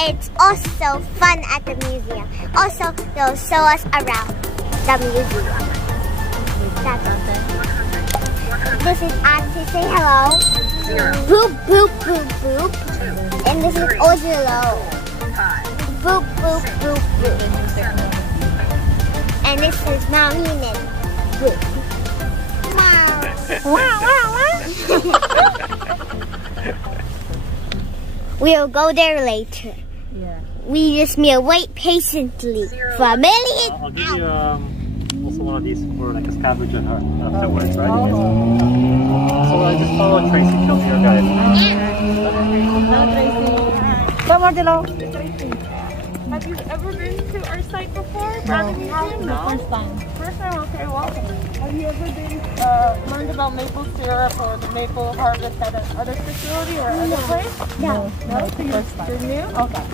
It's also fun at the museum. Also, they'll show us around the museum. That's it. This is Auntie. Say hello. Boop, boop, boop, boop. And this is AUDRI. Boop, boop, boop, boop. And this is Mountain. Boop. Wow. We'll go there later. Yeah. We just may wait patiently for a million I'll give you also one of these for like a scavenger hunt afterwards, right? So I just follow Tracy till your guide. Hello, Tracy. Come on, hello. Have you ever been to our site before? No. First time. First time, okay, welcome. Have you ever been learned about maple syrup or the maple harvest at another facility or other place? No. No? So you're new? Okay.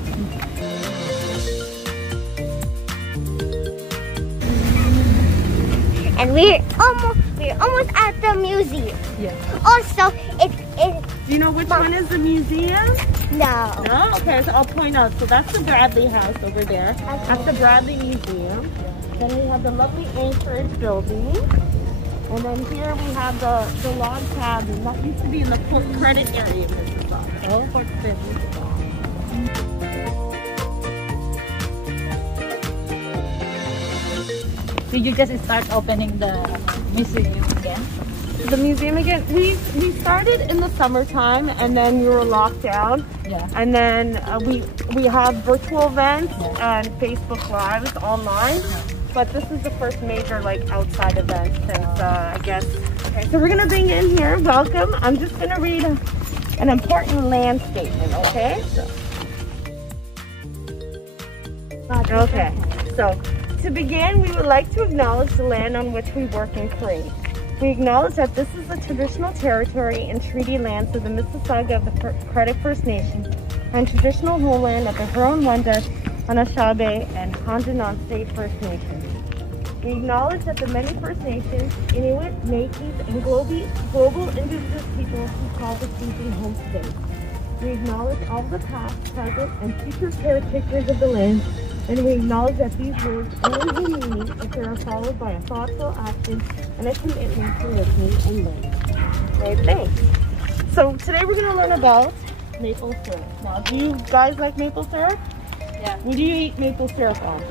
And we're almost at the museum. Yeah. Also, it's Do you know which one is the museum? no. No? Okay, so I'll point out. So that's the Bradley House over there. That's the Bradley Museum. Then we have the lovely Anchorage building. And then here we have the log cabin. That used to be in the Port Credit area of Mississauga. Oh, Port Credit. Did you just start opening the museum again? The museum again. We started in the summertime and then we were locked down. Yeah. And then we have virtual events and Facebook Lives online. But this is the first major like outside event since I guess. Okay, so we're gonna bring in here. Welcome. I'm just gonna read an important land statement. Okay. Okay. So to begin, we would like to acknowledge the land on which we work and create. We acknowledge that this is the traditional territory and treaty lands of the Mississauga of the Credit First Nation and traditional homeland of the Huron-Wendat, Anishinaabe, and Haudenosaunee First Nations. We acknowledge that the many First Nations, Inuit, Métis, and global indigenous people who call this region home today. We acknowledge all the past, present, and future caretakers of the land, and we acknowledge that these words only have meaning if they are followed by a thoughtful action and a commitment to listening and learning. Okay, thanks. So today we're going to learn about maple syrup. Now, do you guys like maple syrup? Yeah. What do you eat maple syrup on?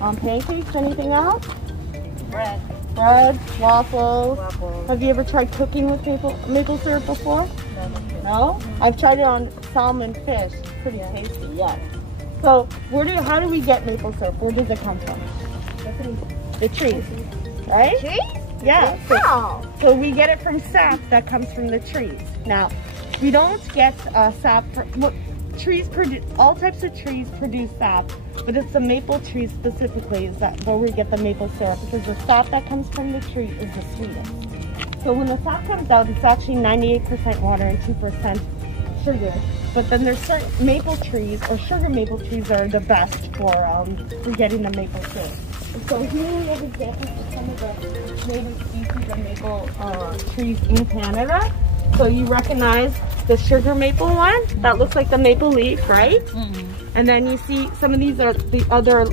On pancakes? Anything else? Bread. Bread, waffles. Waffles. Have you ever tried cooking with maple syrup before? No? I've tried it on salmon fish. Pretty tasty, yeah. So how do we get maple syrup? Where does it come from? The trees, right? trees. Yeah. Oh. So we get it from sap that comes from the trees. Now, we don't get sap from trees. All types of trees produce sap, but it's the maple tree specifically is that where we get the maple syrup because the sap that comes from the tree is the sweetest. So when the sap comes out, it's actually 98% water and 2% sugar. But then there's certain maple trees or sugar maple trees that are the best for getting the maple syrup. So here we have examples of some of the native species of maple trees in Canada. So you recognize the sugar maple one that looks like the maple leaf, right? Mm-hmm. And then you see some of these are the other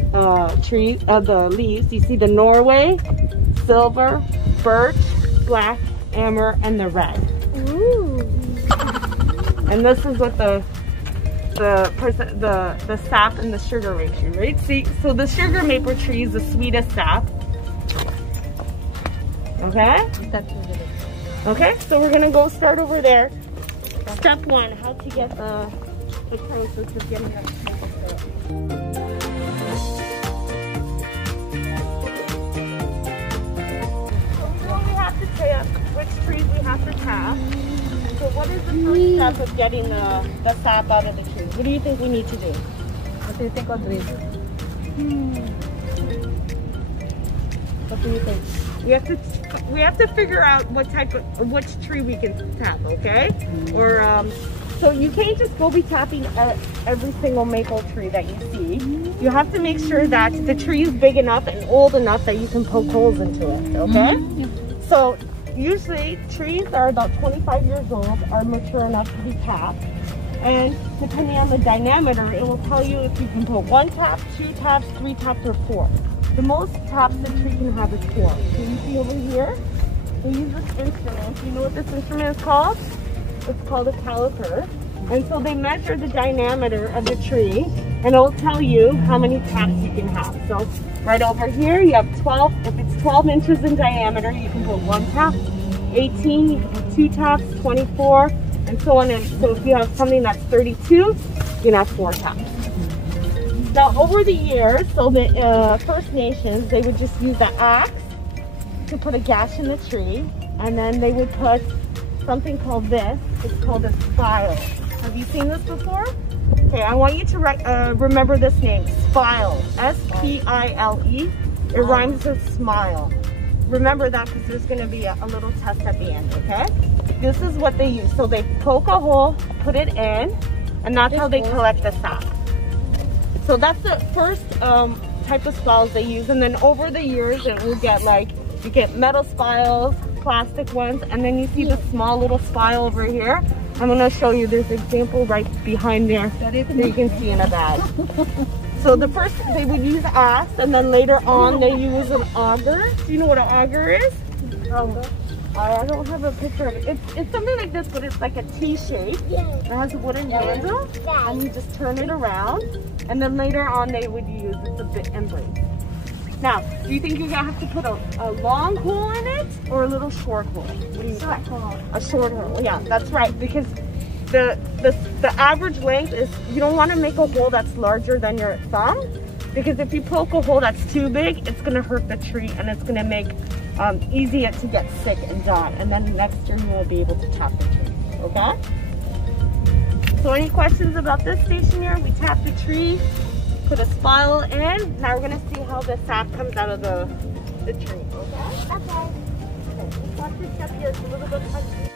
trees, the leaves. You see the Norway, silver, birch, black, amber, and the red. Ooh. And this is what the sap and the sugar ratio, right? See, so the sugar maple tree is the sweetest sap. Okay? Okay, so we're gonna go start over there. Step one, how to get the process of getting that maple syrup. So we know we have to tap which trees we have to tap. So what is the first step of getting the sap out of the tree? What do you think we need to do? What do you think, Audrey? What do you think? We have to figure out which tree we can tap, okay? Or so you can't just go be tapping every single maple tree that you see. You have to make sure that the tree is big enough and old enough that you can poke holes into it, okay? So usually trees that are about 25 years old are mature enough to be tapped. And depending on the diameter, it will tell you if you can put 1 tap, 2 taps, 3 taps, or 4. The most taps the tree can have is 4. So you see over here, we use this instrument. You know what this instrument is called? It's called a caliper. And so they measure the diameter of the tree, and it'll tell you how many taps you can have. So right over here, you have 12. If it's 12 inches in diameter, you can put 1 tap. 18, you can put 2 taps. 24, and so on. And so if you have something that's 32, you can have 4 taps. Now over the years, so the First Nations, they would just use the axe to put a gash in the tree, and then they would put something called this. It's called a spile. Have you seen this before? Okay, I want you to remember this name, spile. S-P-I-L-E. It rhymes with smile. Remember that because there's going to be a little test at the end, okay? This is what they use. So they poke a hole, put it in, and that's how they collect the sap. So that's the first type of spiles they use. And then over the years, it will get you get metal spiles, plastic ones, and then you see the small little spile over here. I'm going to show you this example right behind there that you can see in a bag. So the first, they would use axe, and then later on they use an auger. Do you know what an auger is? I don't have a picture of it. It's something like this, but it's like a T shape. It has a wooden handle, and you just turn it around. And then later on they would use a bit and blade. Now, do you think you're gonna have to put a long hole in it or a little short hole? What do you think? A short hole. Yeah, that's right. Because the average length is, you don't want to make a hole that's larger than your thumb, because if you poke a hole that's too big, it's gonna hurt the tree and it's gonna make easy to get sick and die. And then next year you won't be able to tap the tree. Okay? So any questions about this station here? We tap the tree, put a spile in. Now we're gonna see how the sap comes out of the tree. Okay? Okay. Let's watch this step here. It's a little bit punchy.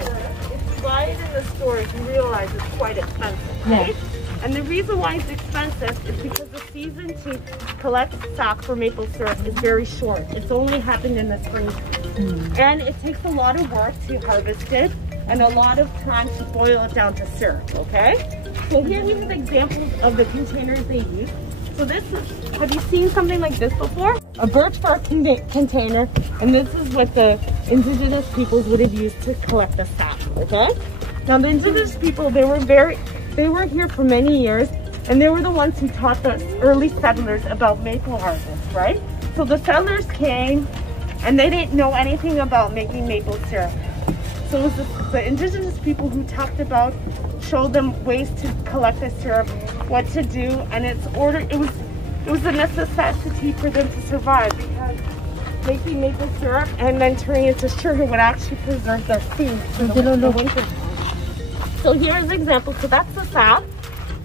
So if you buy it in the stores, you realize it's quite expensive, right? Yeah. And the reason why it's expensive is because the season to collect sap for maple syrup is very short. It's only happened in the spring. And it takes a lot of work to harvest it and a lot of time to boil it down to syrup, okay? So here we have examples of the containers they use. So this is, have you seen something like this before? A birch bark container, and this is what the indigenous peoples would have used to collect the sap, okay? Now the indigenous people, they were here for many years, and they were the ones who taught the early settlers about maple harvest, right? So the settlers came, and they didn't know anything about making maple syrup. So it was the indigenous people who showed them ways to collect the syrup, what to do, and it was a necessity for them to survive, because making maple syrup and then turning it to sugar would actually preserve their food for the winter. So here's an example. So that's the sap.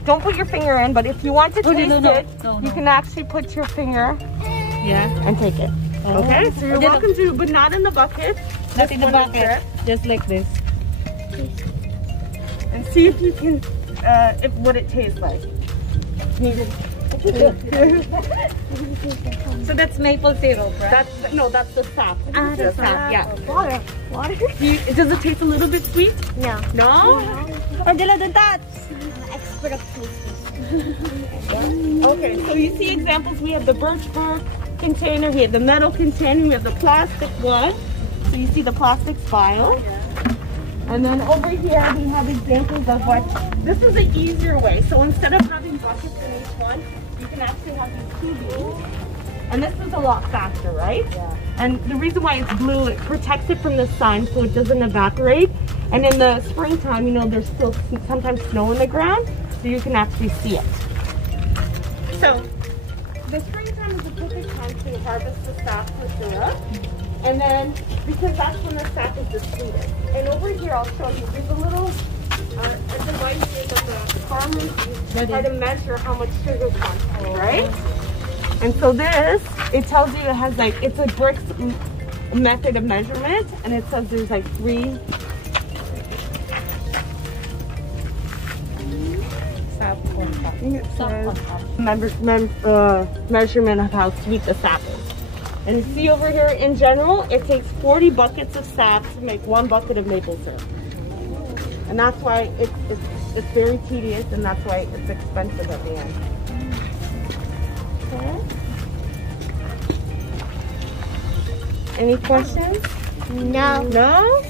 Don't put your finger in, but if you want to taste it, you can actually put your finger and take it. Okay, so you're welcome to, but not in the bucket. Not in the bucket, just like this. And see if you can, what it tastes like. So that's maple syrup, right? That's the sap. The sap, yeah. Water. Does it taste a little bit sweet? No. No? Angela, don't touch. I'm an expert of tasting. Okay, so you see examples. We have the birch bark container, we have the metal container, we have the plastic one. So you see the plastic spile. And then over here we have examples of this is an easier way. So instead of having buckets in each one, you can actually have these 2 beans. And this is a lot faster, right? Yeah. And the reason why it's blue, it protects it from the sun so it doesn't evaporate. And in the springtime, you know, there's still sometimes snow in the ground, so you can actually see it. So the springtime is the perfect time to harvest the sap for syrup. And then, because that's when the sap is the sweetest. And over here, I'll show you, there's a little a device made of the farm try to measure how much sugar content, right? And so this, it tells you it has like, it's a bricks method of measurement, and it says there's like 3 measurement of how sweet the sap is. And you see over here, in general, it takes 40 buckets of sap to make 1 bucket of maple syrup. And that's why it's very tedious, and that's why it's expensive at the end. Okay. Any questions? No. No?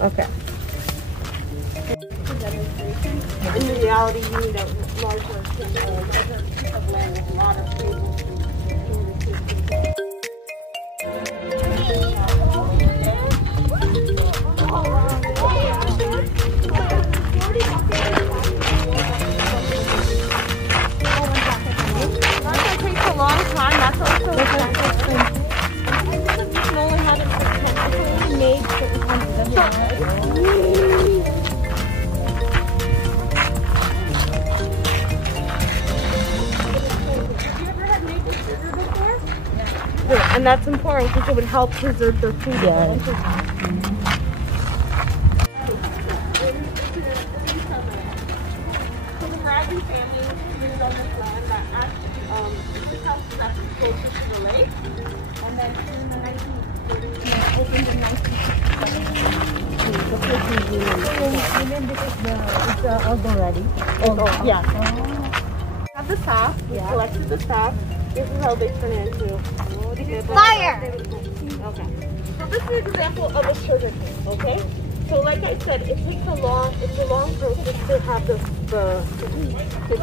Okay. In reality, you need a larger piece of land with a lot of tables. And that's important because it would help preserve their food. Yeah. So the Bradley family lived on this land that actually, this house is actually closer to the lake. And then in the 1930s, opened in 1960s. It's outdoor ready? Oh, yeah. Have the sap. We collected the sap. This is how they turn it into fire. Okay. So this is an example of a sugar cane. Okay. So like I said, it's a long process to have the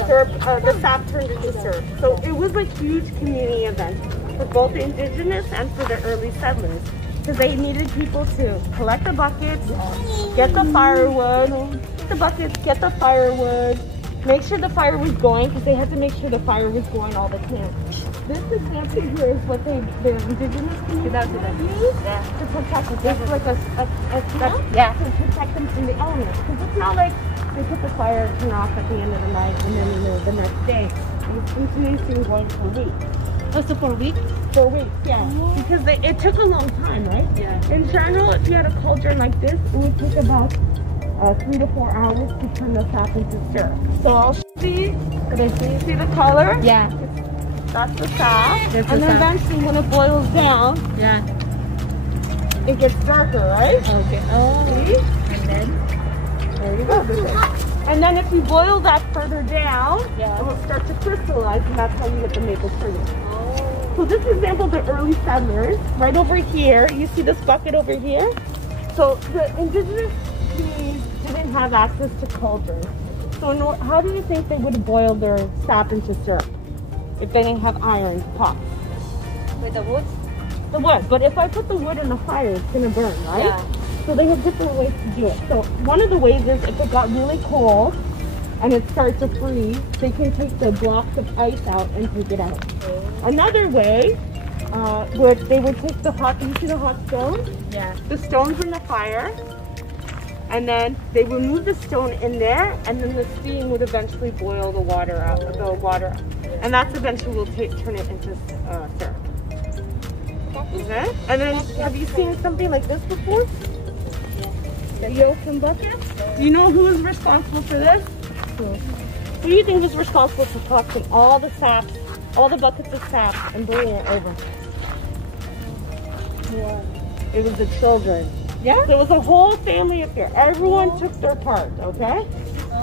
syrup, the sap turned into syrup. So it was a huge community event for both the indigenous and for the early settlers, because they needed people to collect the buckets, get the firewood, make sure the fire was going, because they had to make sure the fire was going all the time. This example here is what the indigenous community used to protect it. This is like a to protect them from the elements. Because it's not like they put the fire and turn off at the end of the night and then the next day. It's continuously going for weeks. Oh, so for weeks? For weeks, yeah. Because it took a long time, right? Yeah. In general, if you had a cauldron like this, it would take about 3 to 4 hours to turn the sap into syrup. So I'll see. You see the color? Yeah. That's the sap. And then eventually when it boils down, it gets darker, right? Okay. Oh. See? And then? There you go. And then if you boil that further down, it will start to crystallize, and that's how you get the maple syrup. Oh. So this is an example of the early settlers. Right over here, you see this bucket over here? So the indigenous communities didn't have access to cauldrons. So how do you think they would boil their sap into syrup if they didn't have iron pots? With the wood? The wood. But if I put the wood in the fire, it's going to burn, right? Yeah. So they have different ways to do it. So one of the ways is if it got really cold and it starts to freeze, they can take the blocks of ice out and take it out. Okay. Another way they would take the hot, you see the hot stones? Yeah. The stones in the fire, and then they would move the stone in there, and then the steam would eventually boil the water out. And that's eventually will turn it into syrup. Okay? And then, have you seen something like this before? The yolks and buckets? Do you know who is responsible for this? Who do you think was responsible for collecting all the sap, all the buckets of sap, and bringing it over? Yeah. It was the children. Yeah? There was a whole family up here. Everyone took their part, okay?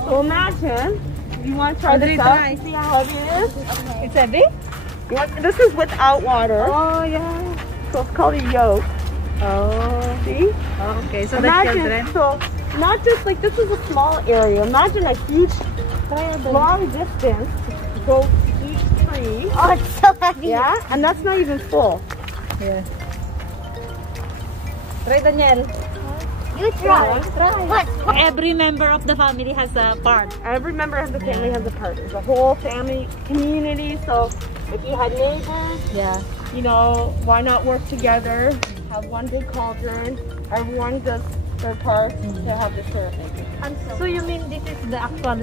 So imagine, you want to try this out? See how heavy it is? Okay. It's heavy? This is without water. Oh, yeah. So it's called a yoke. Oh. See? Oh, okay, so imagine, so not just like this is a small area. Imagine a huge, long distance to go to each tree. Oh, it's so heavy. Yeah, and that's not even full. Yeah. Try, Daniel. You try. What? Every member of the family has a part. Every member of the family has a part. It's a whole family community. So if you had neighbors, you know, why not work together? Have one big cauldron. Everyone just their cars to have the syrup in. So you mean this is the actual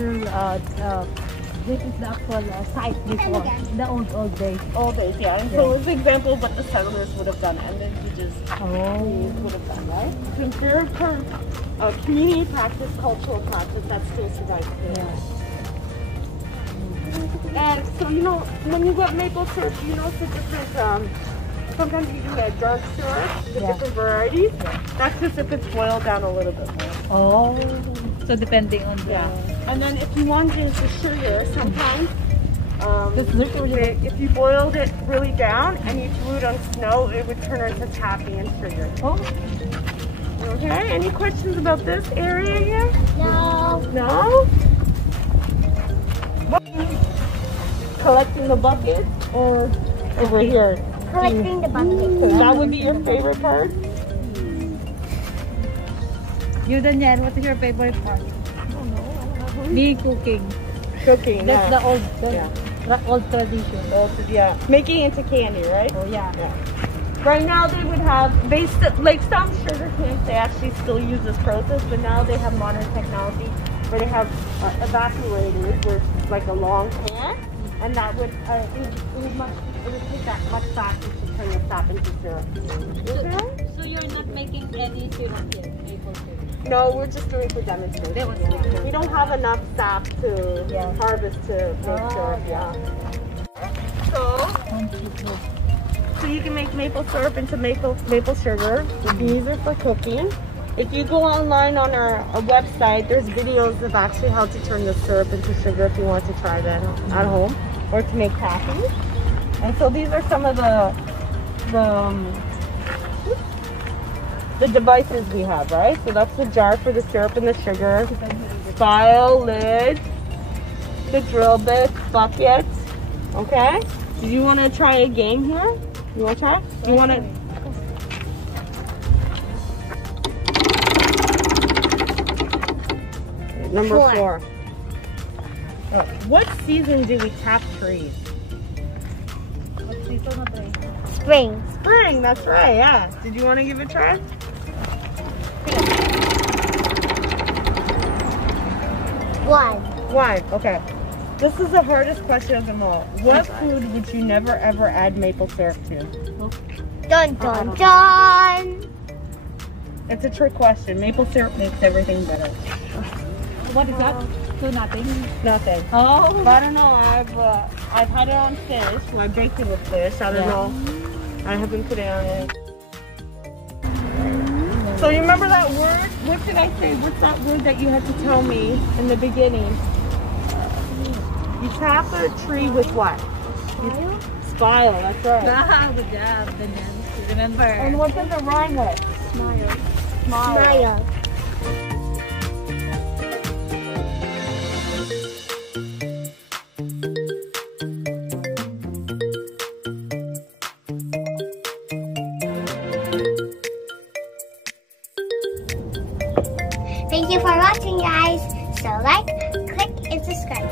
site before the old days? Old days, yeah. And so it's an example of what the settlers would have done, and then you just would have done, right? Since they're community practice, cultural practice that still survives today. And so, you know, when you get maple syrup, you know the different, sometimes you do a dark syrup, the different varieties. That's just if it's boiled down a little bit more. Oh, so depending on the... And then if you want to use the sugar, sometimes, if you boiled it really down and you threw it on snow, it would turn into taffy and sugar. Oh. Okay, any questions about this area here? No. No? Collecting the bucket or over here? Collecting the bucket. That would be your favorite part? You, Danielle, what is your favorite part? I don't know. Me cooking. Cooking, That's the old tradition. Making it into candy, right? Oh, yeah. Right now they would have, like some sugar canes, they actually still use this process, but now they have modern technology where they have evaporators where it's like a long pan, and that would, it would take that much faster to turn the sap into syrup. Okay? So you're not making any syrup yet, maple syrup? No, we're just doing for demonstration. We don't have enough sap to harvest to make syrup, So you can make maple syrup into maple sugar. You can use it for cooking. If you go online on our website, there's videos of actually how to turn the syrup into sugar if you want to try that at home, or to make taffy. And so these are some of the devices we have, right? So that's the jar for the syrup and the sugar, file, lid, the drill bit, bucket. Okay? Do you want to try a game here? You want to try? You want to? Number 4. Oh, what season do we tap trees? What season of the Spring. Spring, that's right, yeah. Did you want to give it a try? Why? Okay. This is the hardest question of them all. What food would you never ever add maple syrup to? Dun dun dun. It's a trick question. Maple syrup makes everything better. What is that? So nothing? Nothing. Oh. But I don't know. I've had it on fish. Well, I baked it with fish. I don't know. I haven't put it on it. So you remember that word? What did I say? What's that word that you had to tell me in the beginning? You tap a tree with what? Spile? Spile, that's right. Ah, good job, Danielle. You remember. And what does it rhyme with? Smile. Smile. Thank you for watching, guys. So like, click, and subscribe.